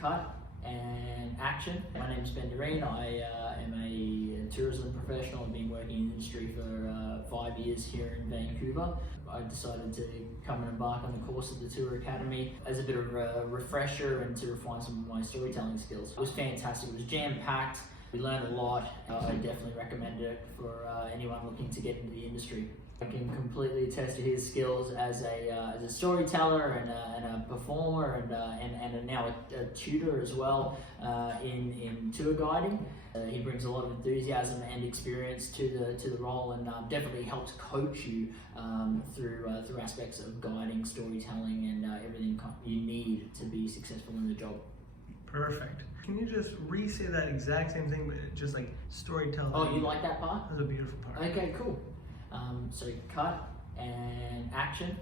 cut and action. My name is Ben Doreen. I am a tourism professional. I've been working in the industry for 5 years here in Vancouver. I decided to come and embark on the course of the Tour Academy as a bit of a refresher and to refine some of my storytelling skills. It was fantastic. It was jam-packed. We learned a lot. I definitely recommend it for anyone looking to get into the industry. I can completely attest to his skills as a storyteller and a performer and now a tutor as well in tour guiding. He brings a lot of enthusiasm and experience to the role, and definitely helps coach you through aspects of guiding, storytelling, and everything you need to be successful in the job. Perfect. Can you just re-say that exact same thing, but just like storytelling? Oh, you like that part? That was a beautiful part. Okay, cool. So cut and action.